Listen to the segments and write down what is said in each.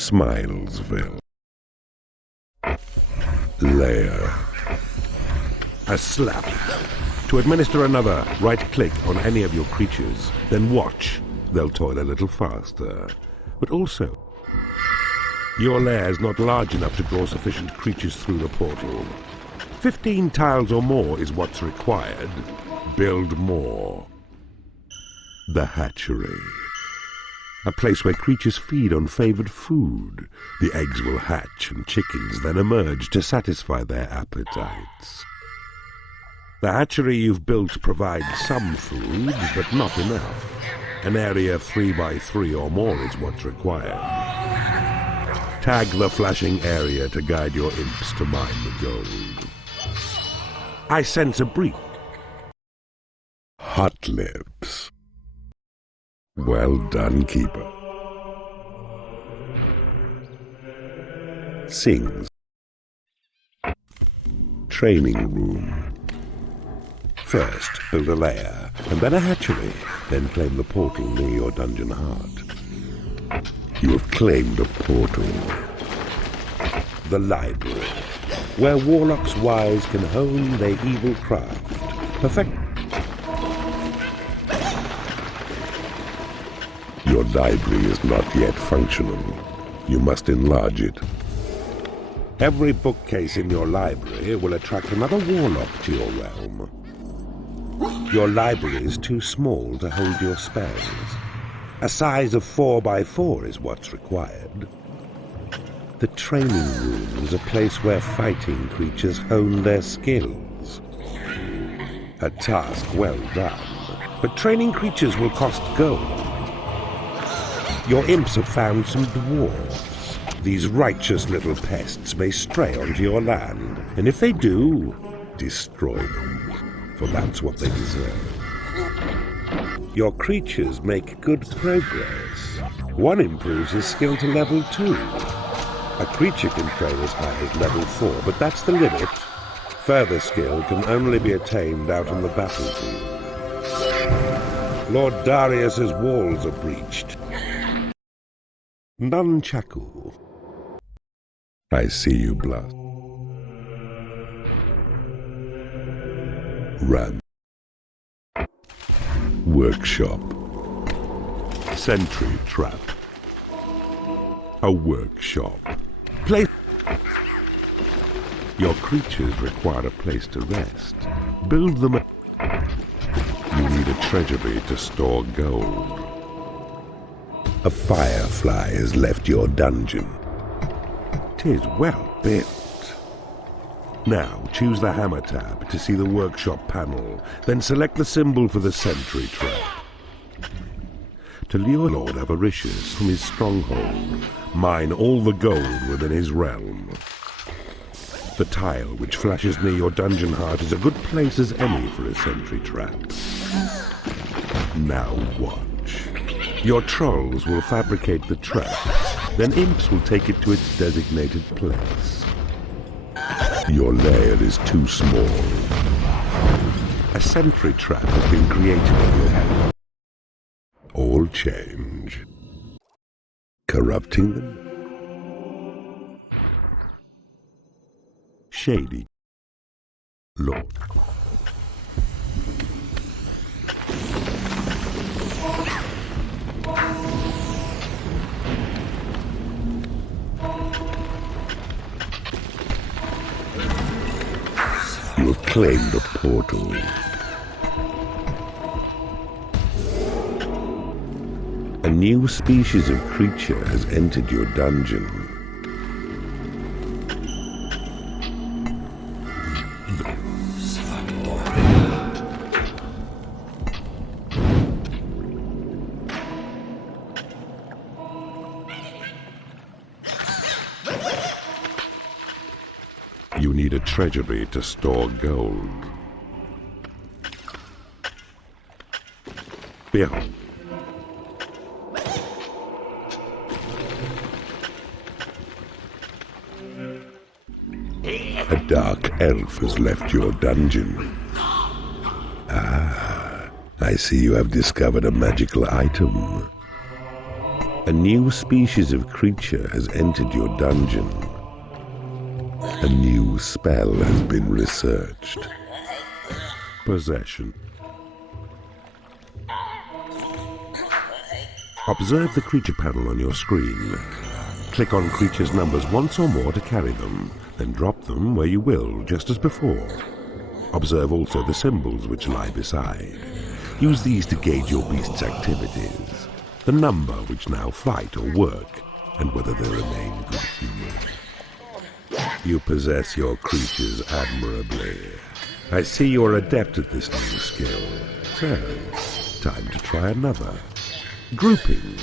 Smilesville. Lair. A slap. To administer another, right-click on any of your creatures, then watch. They'll toil a little faster. But also, your lair is not large enough to draw sufficient creatures through the portal. 15 tiles or more is what's required. Build more. The hatchery. A place where creatures feed on favored food. The eggs will hatch and chickens then emerge to satisfy their appetites. The hatchery you've built provides some food, but not enough. An area 3 by 3 or more is what's required. Tag the flashing area to guide your imps to mine the gold. I sense a breach. Hot lips. Well done, Keeper. Sings. Training room. First, build a lair, and then a hatchery, then claim the portal near your dungeon heart. You have claimed a portal. The library, where warlocks wise can hone their evil craft. Perfect. Your library is not yet functional. You must enlarge it. Every bookcase in your library will attract another warlock to your realm. Your library is too small to hold your spells. A size of 4 by 4 is what's required. The training room is a place where fighting creatures hone their skills. A task well done, but training creatures will cost gold. Your imps have found some dwarves. These righteous little pests may stray onto your land, and if they do, destroy them, for that's what they deserve. Your creatures make good progress. One improves his skill to level 2. A creature can train as high as level 4, but that's the limit. Further skill can only be attained out on the battlefield. Lord Darius's walls are breached. Nunchaku. I see you blush. Run. Workshop. Sentry trap. A workshop. Place. Your creatures require a place to rest. Build them. You need a treasury to store gold. A firefly has left your dungeon. 'Tis well built. Now choose the hammer tab to see the workshop panel, then select the symbol for the sentry trap. To lure Lord Avaricious from his stronghold, mine all the gold within his realm. The tile which flashes near your dungeon heart is a good place as any for a sentry trap. Now watch. Your trolls will fabricate the trap, then imps will take it to its designated place. Your lair is too small. A sentry trap has been created in your hand. All change. Corrupting them? Shady. Lord. You have claimed a portal. A new species of creature has entered your dungeon. You need a treasury to store gold. Behold. A dark elf has left your dungeon. Ah, I see you have discovered a magical item. A new species of creature has entered your dungeon. A new spell has been researched. Possession. Observe the creature panel on your screen. Click on creatures' numbers once or more to carry them, then drop them where you will, just as before. Observe also the symbols which lie beside. Use these to gauge your beast's activities, the number which now fight or work, and whether they remain good-humored. You possess your creatures admirably. I see you're adept at this new skill. So, time to try another. Grouping.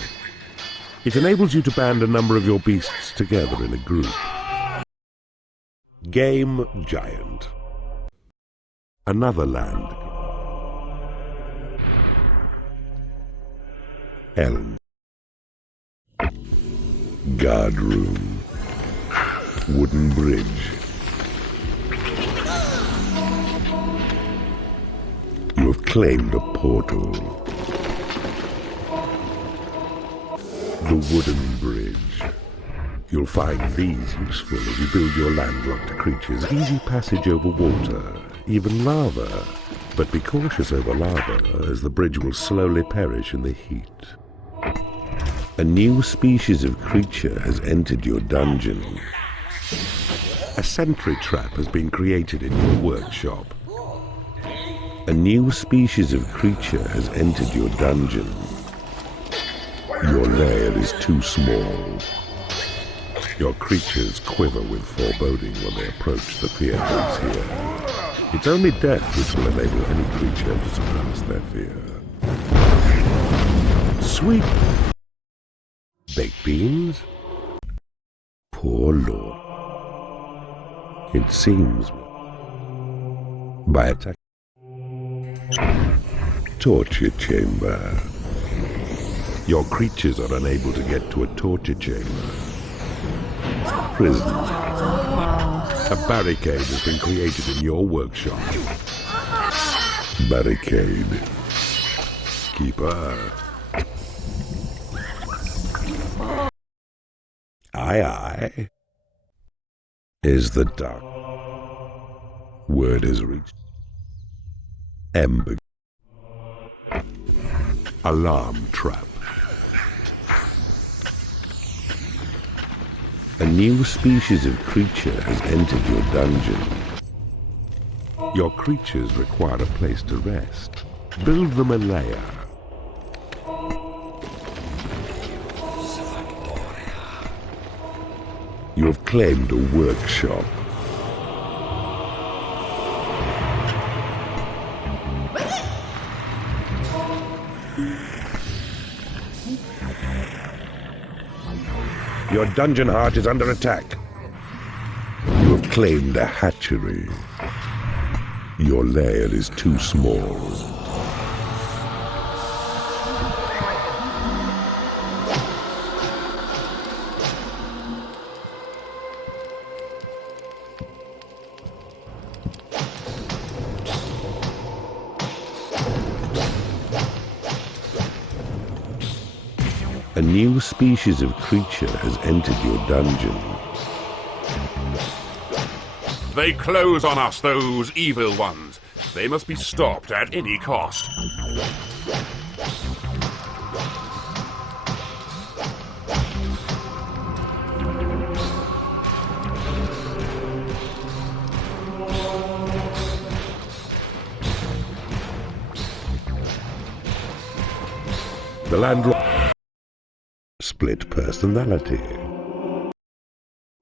It enables you to band a number of your beasts together in a group. Game Giant. Another land. Elm. Guard room. Wooden bridge. You have claimed a portal. The wooden bridge. You'll find these useful as you build your landlocked creatures. Easy passage over water, even lava. But be cautious over lava, as the bridge will slowly perish in the heat. A new species of creature has entered your dungeon. A sentry trap has been created in your workshop. A new species of creature has entered your dungeon. Your lair is too small. Your creatures quiver with foreboding when they approach the fear house here. It's only death which will enable any creature to surpass their fear. Sweet baked beans? Poor lord. It seems by attack. Torture chamber. Your creatures are unable to get to a torture chamber. Prison. A barricade has been created in your workshop. Barricade. Keeper. Aye, aye. Is the dark. Word is reached. Ember. Alarm trap. A new species of creature has entered your dungeon. Your creatures require a place to rest. Build them a lair. You have claimed a workshop. Your dungeon heart is under attack. You have claimed a hatchery. Your lair is too small. A new species of creature has entered your dungeon. They close on us, those evil ones. They must be stopped at any cost. The landlord. Split personality.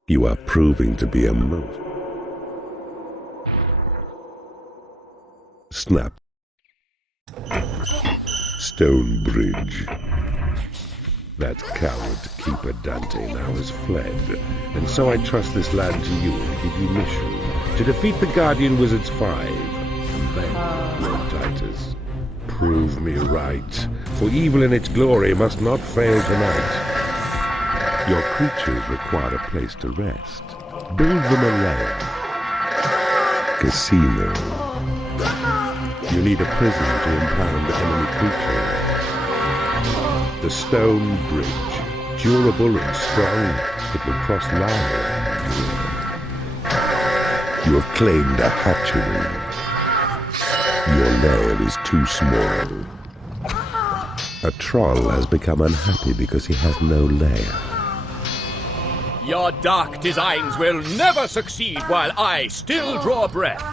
You are proving to be a most. Snap. Stone bridge. That coward keeper Dante now has fled, and so I trust this land to you and give you mission to defeat the Guardian Wizards 5. And then, Lord Titus, prove me right, for evil in its glory must not fail tonight. Your creatures require a place to rest. Build them a lair. Casino. You need a prison to impound enemy creatures. The stone bridge. durable and strong, it will cross lava. You have claimed a hatchery. Your lair is too small. A troll has become unhappy because he has no lair. Your dark designs will never succeed while I still draw breath.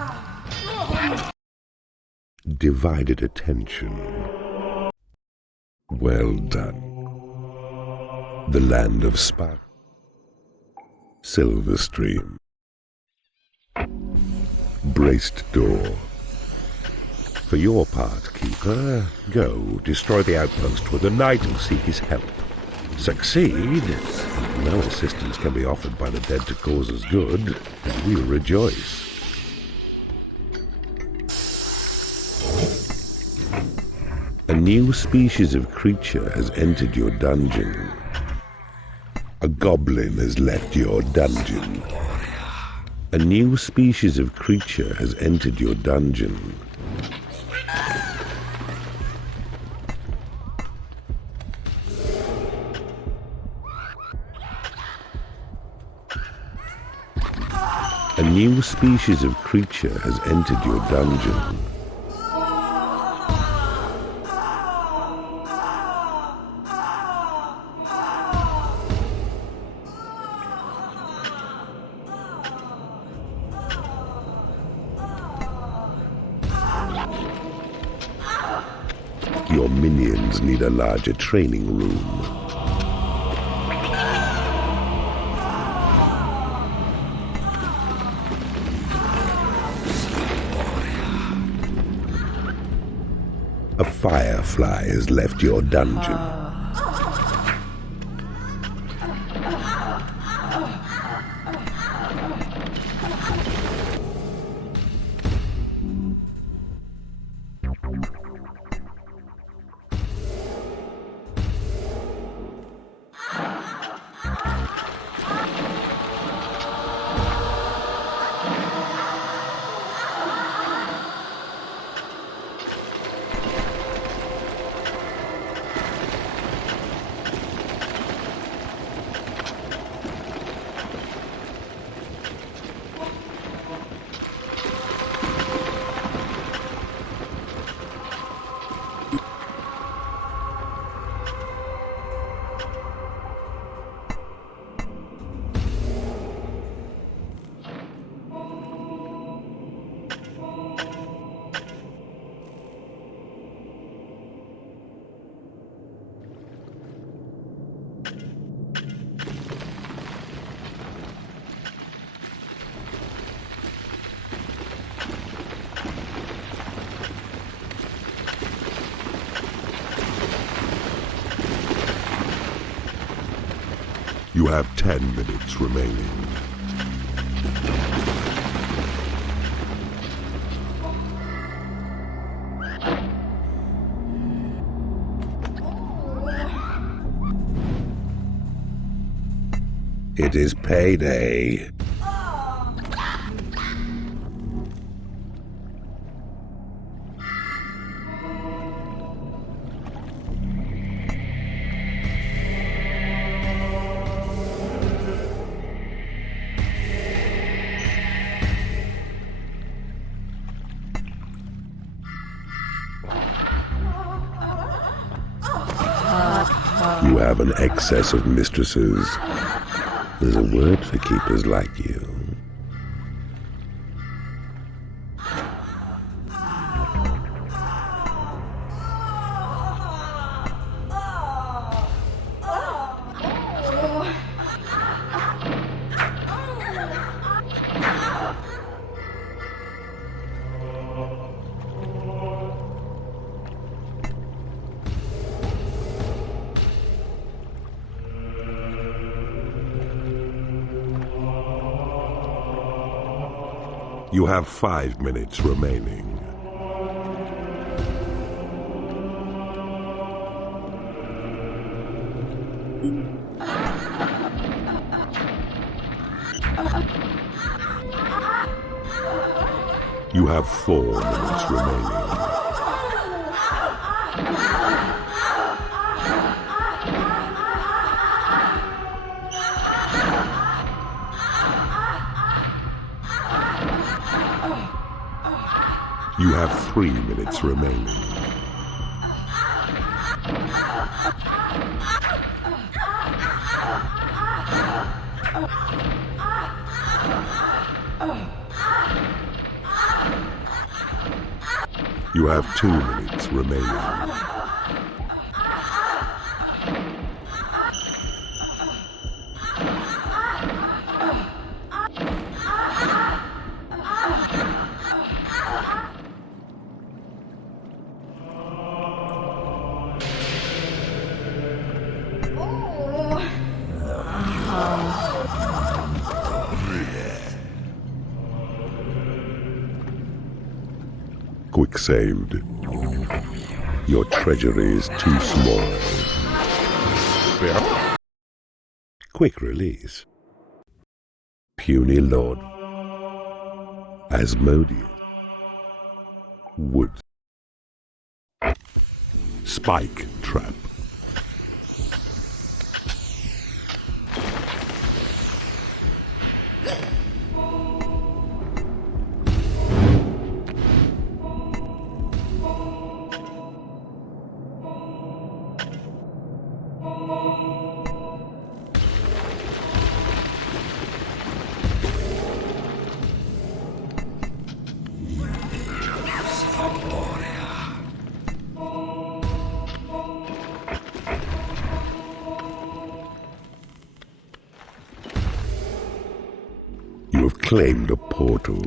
Divided attention. Well done. The land of Spark. Silver Stream. Braced door. For your part, Keeper, go, destroy the outpost where the knight will seek his help. Succeed? No assistance can be offered by the dead to cause us good, and we'll rejoice. A new species of creature has entered your dungeon. A goblin has left your dungeon. A new species of creature has entered your dungeon. A new species of creature has entered your dungeon. Your minions need a larger training room. A firefly has left your dungeon. You have 10 minutes remaining. It is payday. You have an excess of mistresses. There's a word for keepers like you. You have 5 minutes remaining. You have 4 minutes remaining. You have 3 minutes remaining. You have 2 minutes remaining. Quick saved. Your treasury is too small. Quick release. Puny Lord. Asmodeus. Woods. Spike trap. You have claimed a portal.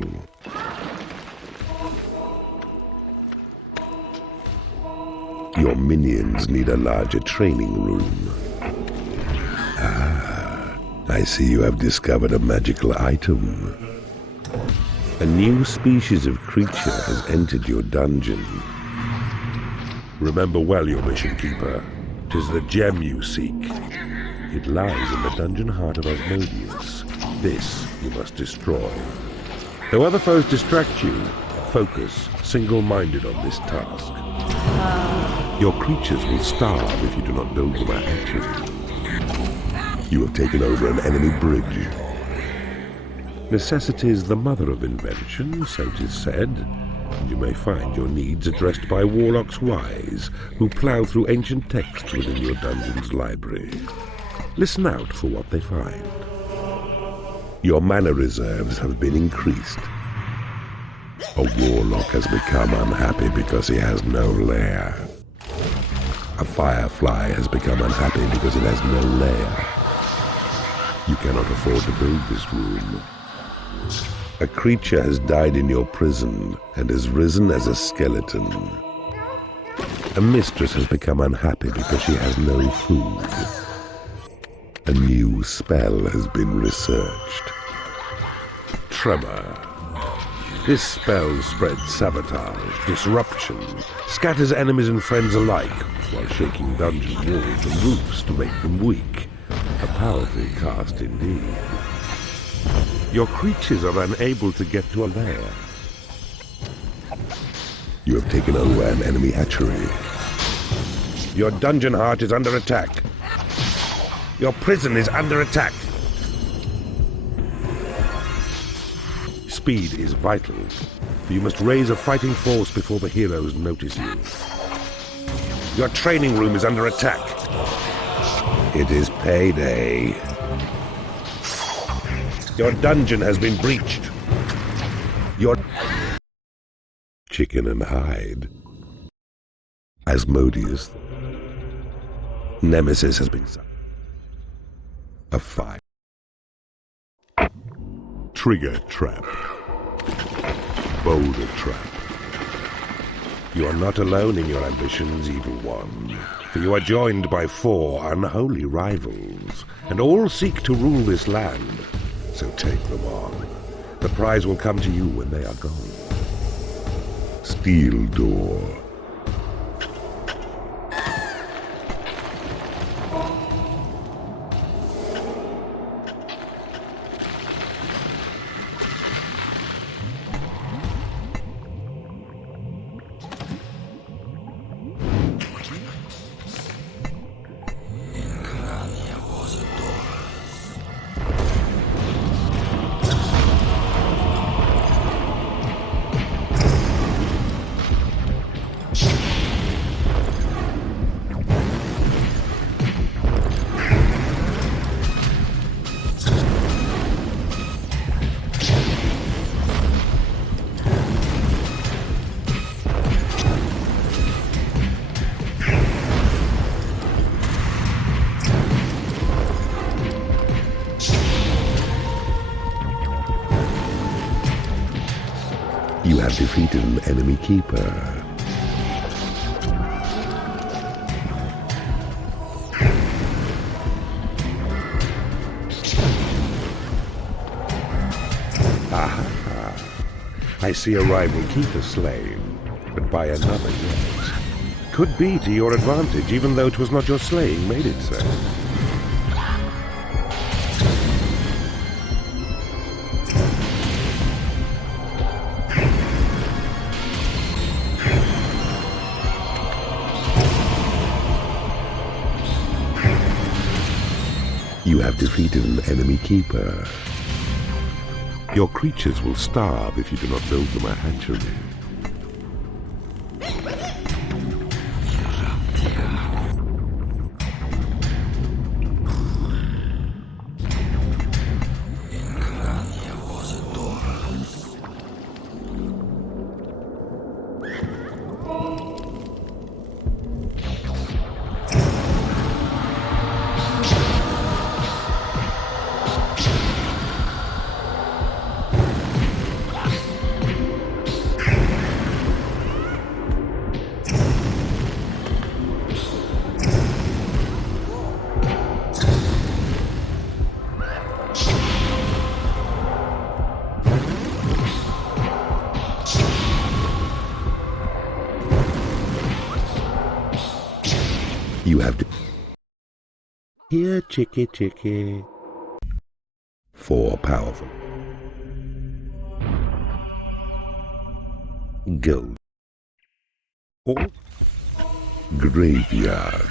Your minions need a larger training room. Ah, I see you have discovered a magical item. A new species of creature has entered your dungeon. Remember well your mission, Keeper. 'Tis the gem you seek. It lies in the dungeon heart of Asmodeus. This you must destroy. Though other foes distract you, focus single-minded on this task. Your creatures will starve if you do not build them a hatchery. You have taken over an enemy bridge. Necessity is the mother of invention, so 'tis said, and you may find your needs addressed by warlocks wise, who plough through ancient texts within your dungeon's library. Listen out for what they find. Your mana reserves have been increased. A warlock has become unhappy because he has no lair. A firefly has become unhappy because it has no lair. You cannot afford to build this room. A creature has died in your prison and has risen as a skeleton. A mistress has become unhappy because she has no food. A new spell has been researched. Tremor. This spell spreads sabotage, disruption, scatters enemies and friends alike, while shaking dungeon walls and roofs to make them weak. A powerful cast indeed. Your creatures are unable to get to a lair. You have taken over an enemy hatchery. Your dungeon heart is under attack. Your prison is under attack. Speed is vital. You must raise a fighting force before the heroes notice you. Your training room is under attack. It is payday. Your dungeon has been breached. Your chicken and hide. Asmodeus. Nemesis has been summoned. A fight. Trigger trap. Boulder trap. You are not alone in your ambitions, evil one, for you are joined by 4 unholy rivals, and all seek to rule this land. So take them on. The prize will come to you when they are gone. Steel door. have defeated an enemy keeper. Aha! I see a rival keeper slain, but by another yet. Could be to your advantage, even though 'twas not your slaying made it so. You have defeated an enemy keeper. Your creatures will starve if you do not build them a hatchery. You have to... Here, chicky, chicky. 4 powerful. Gold. Or graveyard.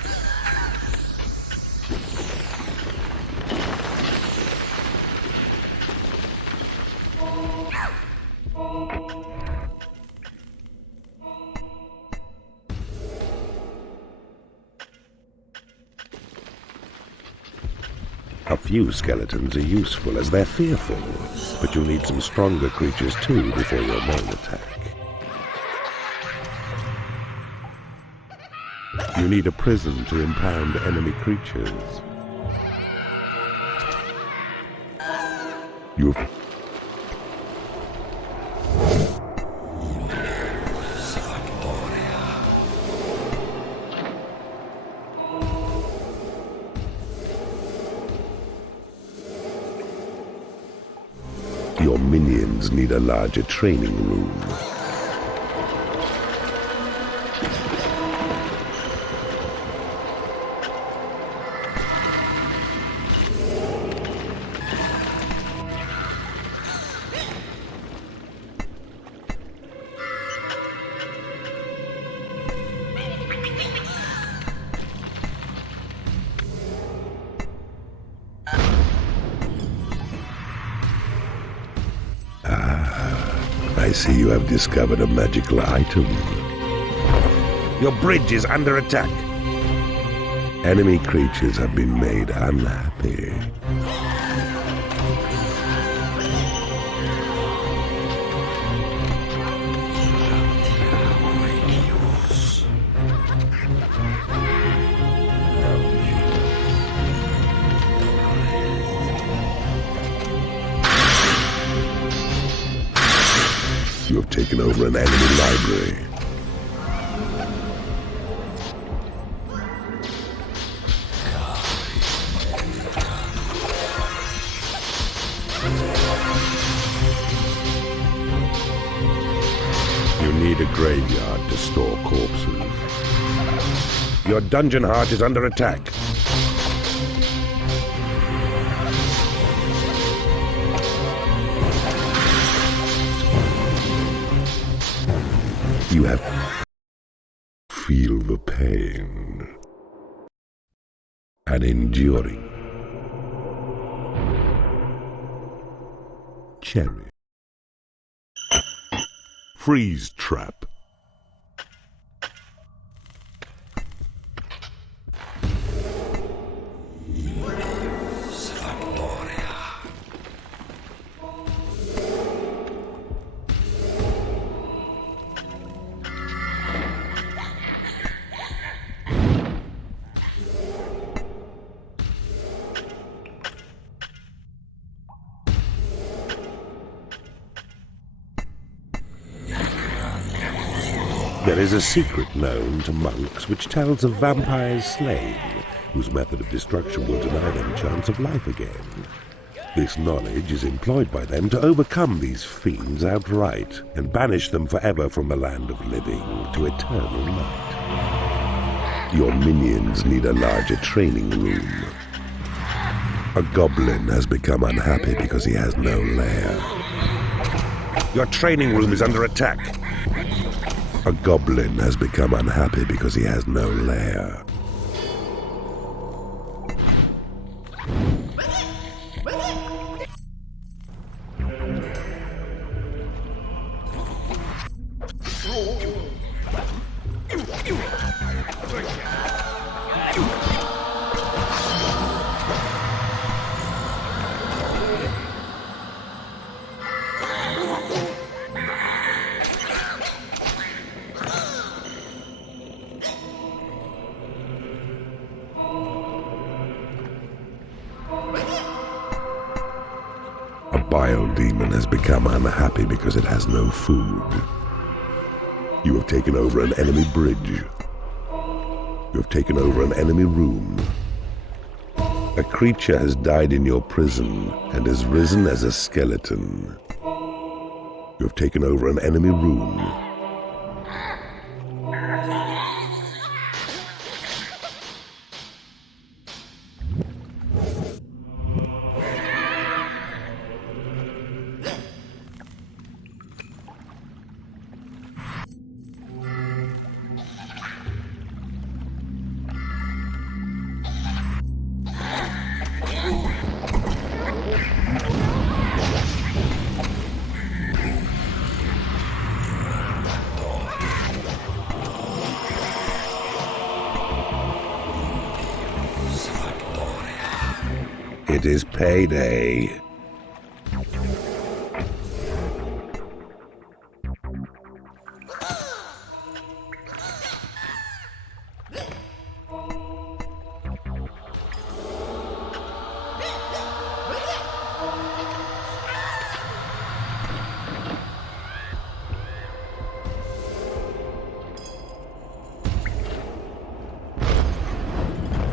A few skeletons are useful as they're fearful, but you'll need some stronger creatures too before your main attack. You need a prison to impound enemy creatures. You've... Your minions need a larger training room. I see you have discovered a magical item. Your bridge is under attack. Enemy creatures have been made unhappy. You have taken over an enemy library. You need a graveyard to store corpses. Your dungeon heart is under attack. You have... Feel the pain. And enduring. Cherry. Freeze trap. There is a secret known to monks which tells of vampires slain, whose method of destruction will deny them chance of life again. This knowledge is employed by them to overcome these fiends outright and banish them forever from the land of living to eternal night. Your minions need a larger training room. A goblin has become unhappy because he has no lair. Your training room is under attack. A goblin has become unhappy because he has no lair. A bile demon has become unhappy because it has no food. You have taken over an enemy bridge. You have taken over an enemy room. A creature has died in your prison and has risen as a skeleton. You have taken over an enemy room. It is payday.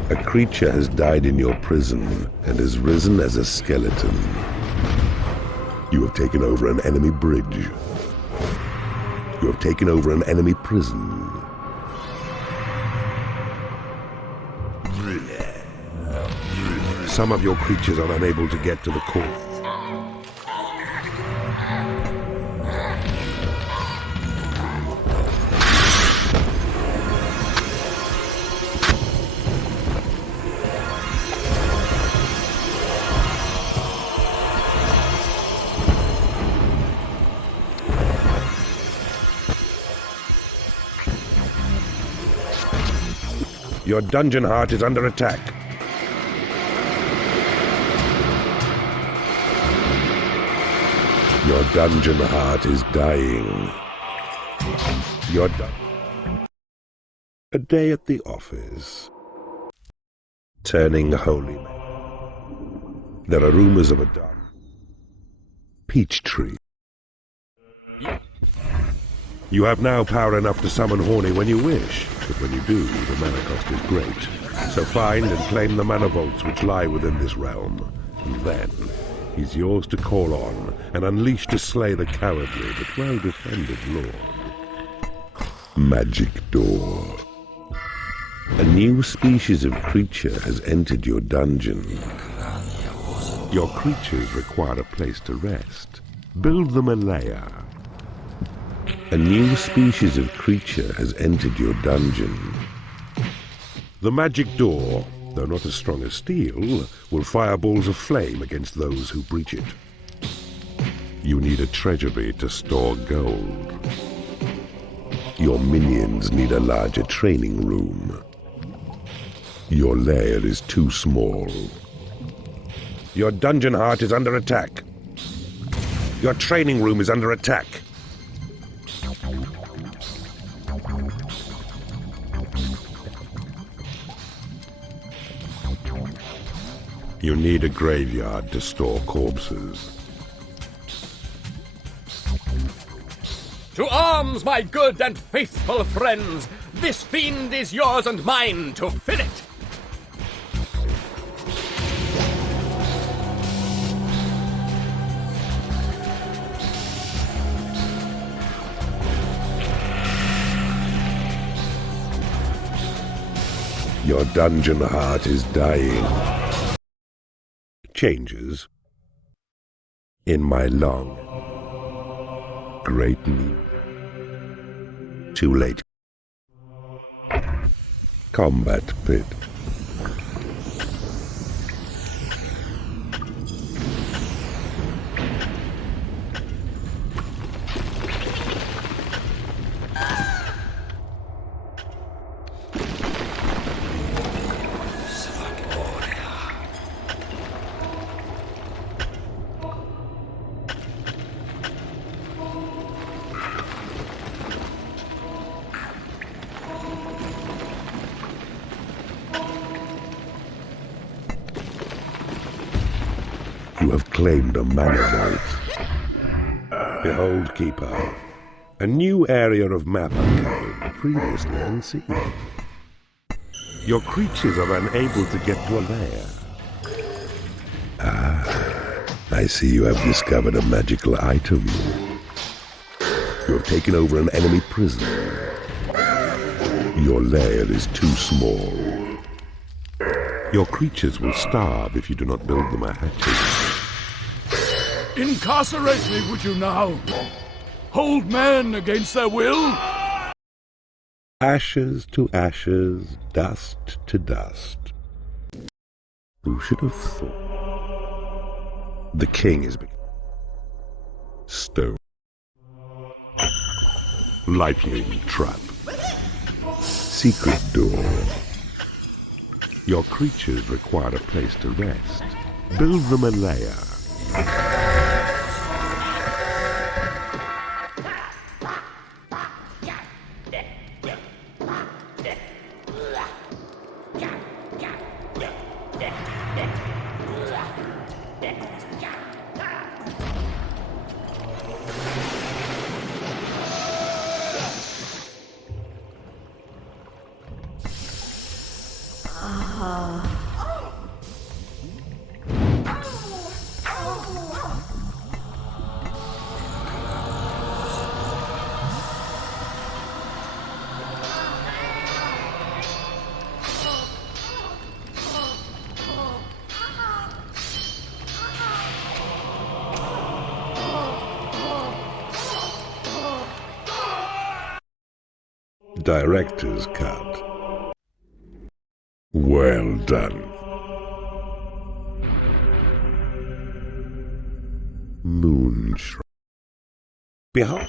A creature has died in your prison and has risen as a skeleton. You have taken over an enemy bridge. You have taken over an enemy prison. Some of your creatures are unable to get to the core. Your dungeon heart is under attack. Your dungeon heart is dying. A day at the office. Turning holy men. There are rumors of a dark peach tree. You have now power enough to summon Horny when you wish, but when you do, the mana cost is great. So find and claim the mana vaults which lie within this realm, and then he's yours to call on and unleash to slay the cowardly but well-defended lord. Magic door. A new species of creature has entered your dungeon. Your creatures require a place to rest. Build them a lair. A new species of creature has entered your dungeon. The magic door, though not as strong as steel, will fire balls of flame against those who breach it. You need a treasury to store gold. Your minions need a larger training room. Your lair is too small. Your dungeon heart is under attack. Your training room is under attack. You need a graveyard to store corpses. To arms, my good and faithful friends! This fiend is yours and mine to fill it! Your dungeon heart is dying. Changes in my long, great need. Too late. Combat pit. You have claimed a mana vault. Behold, Keeper, a new area of map uncovered, previously unseen. Your creatures are unable to get to a lair. I see you have discovered a magical item. You have taken over an enemy prison. Your lair is too small. Your creatures will starve if you do not build them a hatchery. Incarcerate me, would you now? Hold men against their will? Ashes to ashes, dust to dust. Who should have thought? The king is stone. Lightning trap. Secret door. Your creatures require a place to rest. Build them a lair. Director's cut. Well done. Moonshine. Behold.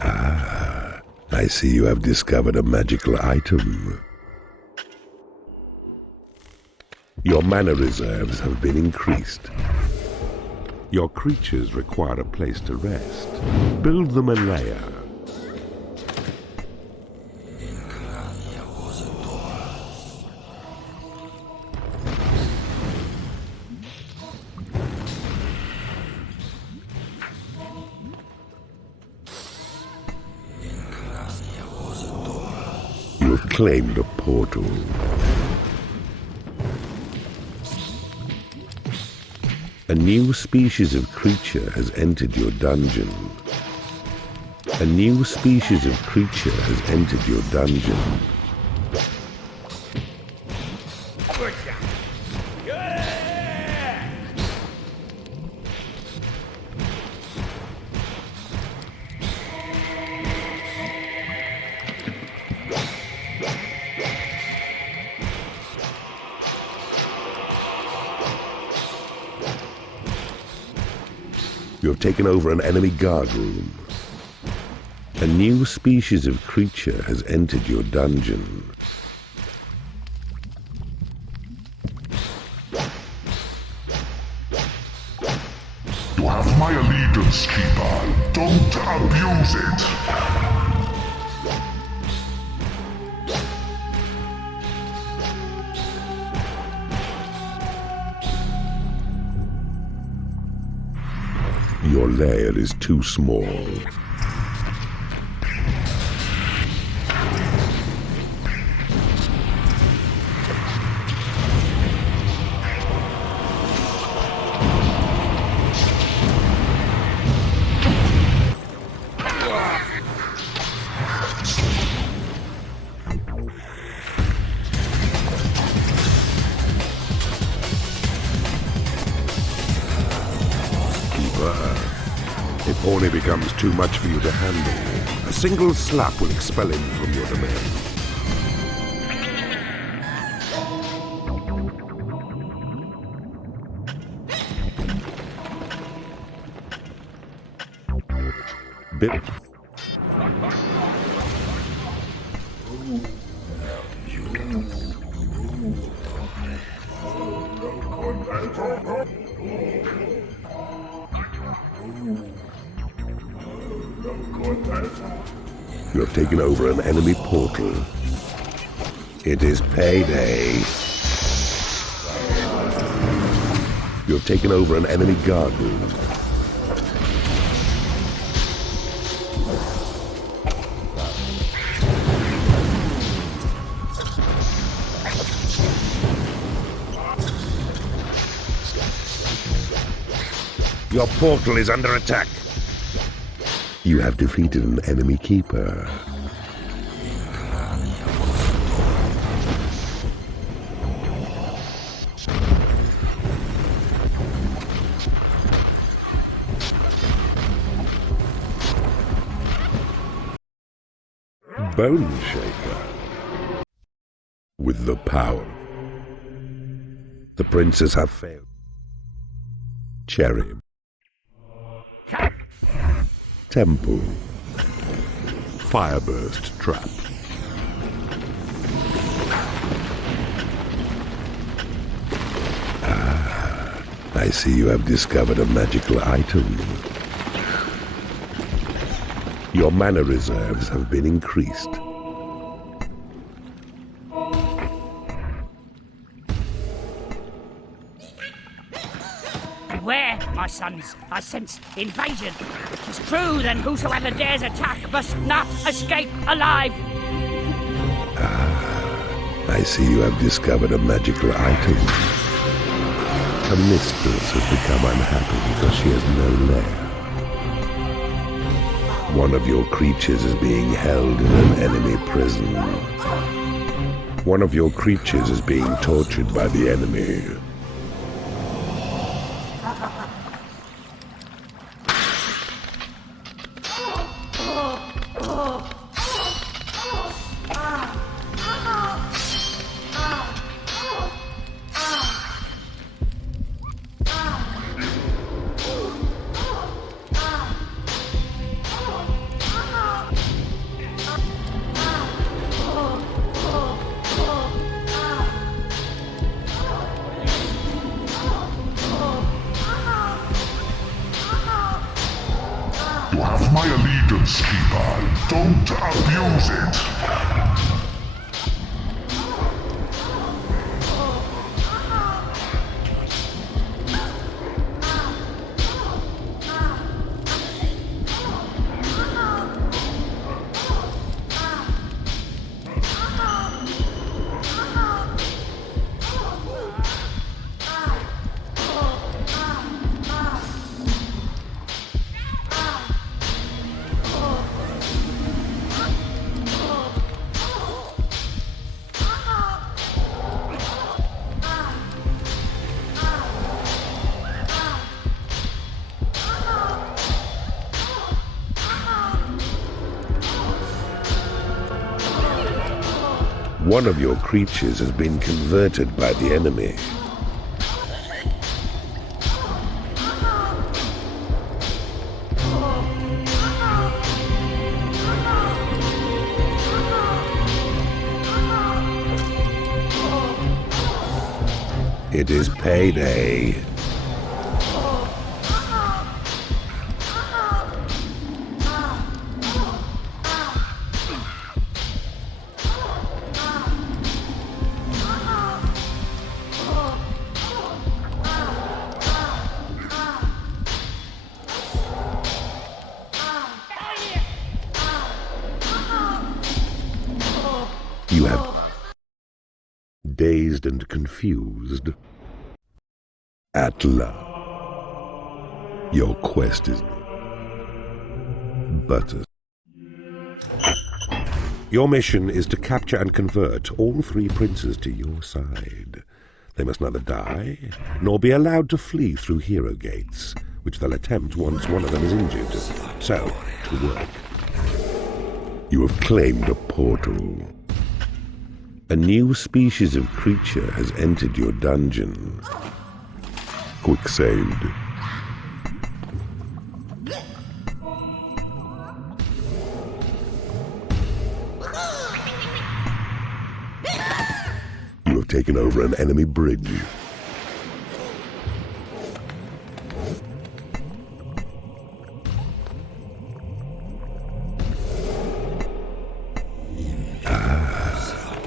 I see you have discovered a magical item. Your mana reserves have been increased. Your creatures require a place to rest. Build them a lair. You have claimed a portal. A new species of creature has entered your dungeon. A new species of creature has entered your dungeon. You have taken over an enemy guard room. A new species of creature has entered your dungeon. You have my allegiance, Keeper. Don't abuse it. Your lair is too small. If Horny becomes too much for you to handle, a single slap will expel him from your domain. Bit. You have taken over an enemy portal. It is payday. You have taken over an enemy guard room. Your portal is under attack. You have defeated an enemy keeper. Bone Shaker. With the power. The princes have failed. Cherry. Temple. Fireburst trap. I see you have discovered a magical item. Your mana reserves have been increased. Beware, my sons, I sense invasion. It is true, then whosoever dares attack must not escape alive. I see you have discovered a magical item. A mistress has become unhappy because she has no lair. One of your creatures is being held in an enemy prison. One of your creatures is being tortured by the enemy. You have my allegiance, Keeper. Don't abuse it. One of your creatures has been converted by the enemy. It is payday. You have dazed and confused. At last, your quest is but your mission is to capture and convert all 3 princes to your side. They must neither die, nor be allowed to flee through hero gates, which they'll attempt once one of them is injured. So, to work. You have claimed a portal. A new species of creature has entered your dungeon. Quick saved. You have taken over an enemy bridge.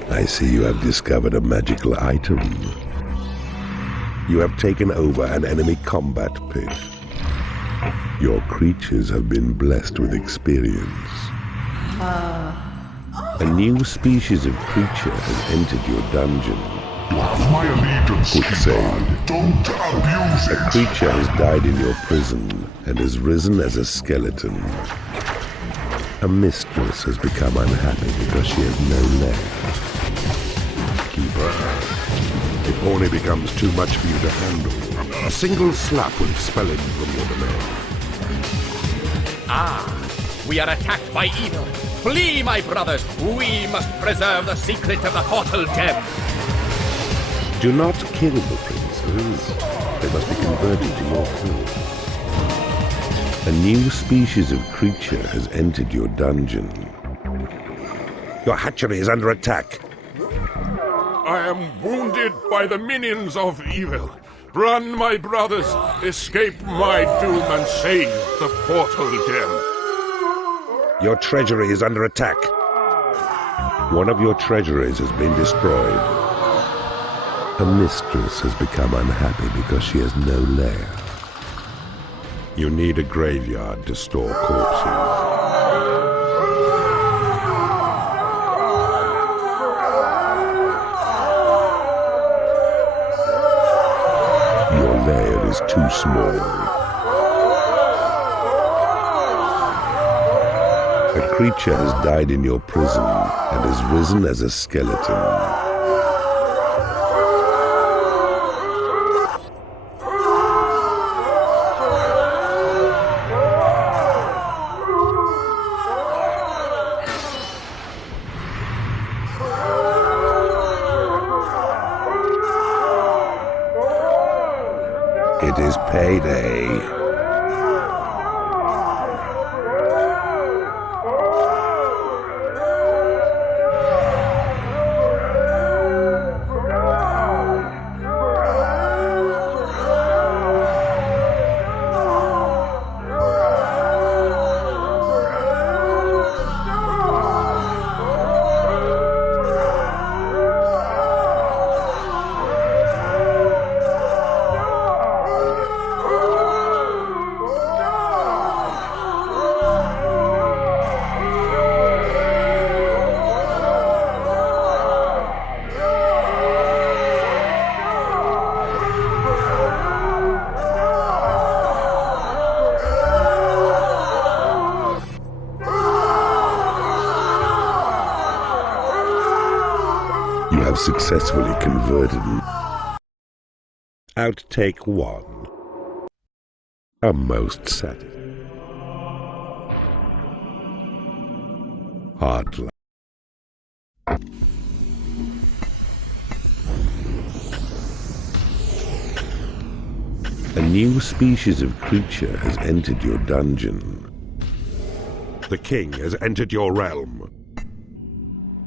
I see you have discovered a magical item. You have taken over an enemy combat pit. Your creatures have been blessed with experience. A new species of creature has entered your dungeon. You have my allegiance, Quick save. Don't abuse it. A creature has died in your prison and has risen as a skeleton. A mistress has become unhappy because she has no lair. Keep her. If Horny becomes too much for you to handle, a single slap will expel him from your domain. We are attacked by evil. Flee, my brothers. We must preserve the secret of the portal gem. Do not kill the princes. They must be converted to your will. A new species of creature has entered your dungeon. Your hatchery is under attack. I am wounded by the minions of evil. Run, my brothers. Escape my doom and save the portal gem. Your treasury is under attack. One of your treasuries has been destroyed. A mistress has become unhappy because she has no lair. You need a graveyard to store corpses. Your lair is too small. A creature has died in your prison and has risen as a skeleton. It is payday. You have successfully converted. Outtake 1. A most satisfying. Hardline. A new species of creature has entered your dungeon. The king has entered your realm.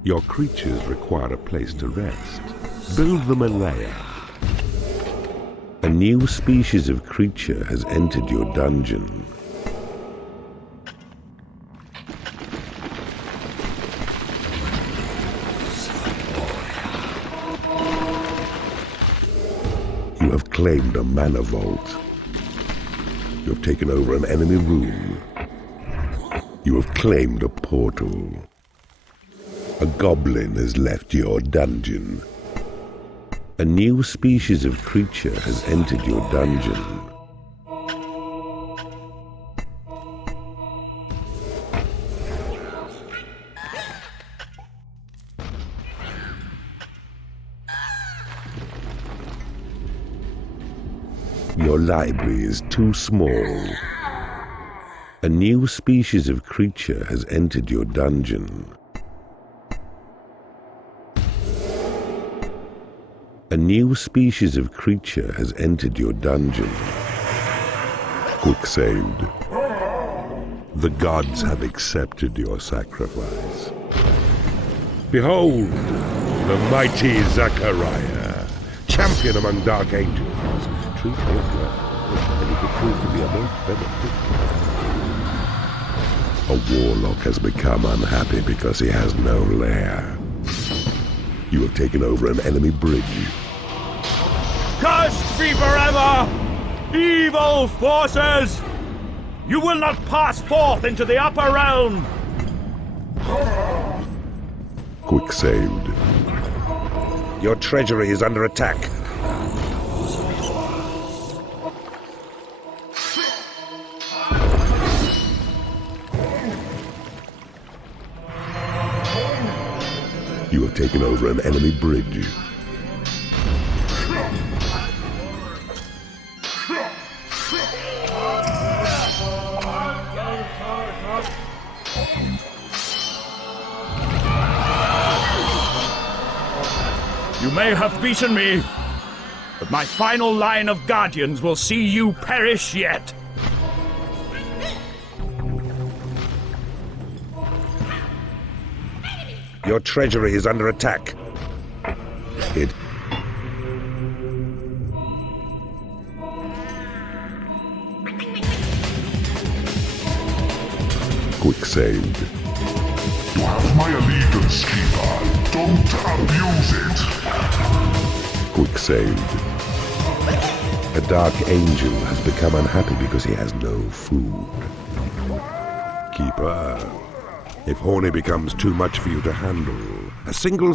Your creatures require a place to rest. Build them a lair. A new species of creature has entered your dungeon. You have claimed a mana vault. You have taken over an enemy room. You have claimed a portal. A goblin has left your dungeon. A new species of creature has entered your dungeon. Your library is too small. A new species of creature has entered your dungeon. A new species of creature has entered your dungeon. Quick saved. The gods have accepted your sacrifice. Behold, the mighty Zachariah, champion among dark angels. Treat him well, and he could prove to be a most beneficial. A warlock has become unhappy because he has no lair. You have taken over an enemy bridge. Cursed be forever! Evil forces! You will not pass forth into the upper realm! Quick saved. Your treasury is under attack. You have taken over an enemy bridge. You may have beaten me, but my final line of guardians will see you perish yet. Your treasury is under attack. It... Quick saved. You have my allegiance, Keeper. Don't abuse it. Quick saved. A dark angel has become unhappy because he has no food. Keeper, if Horny becomes too much for you to handle, a single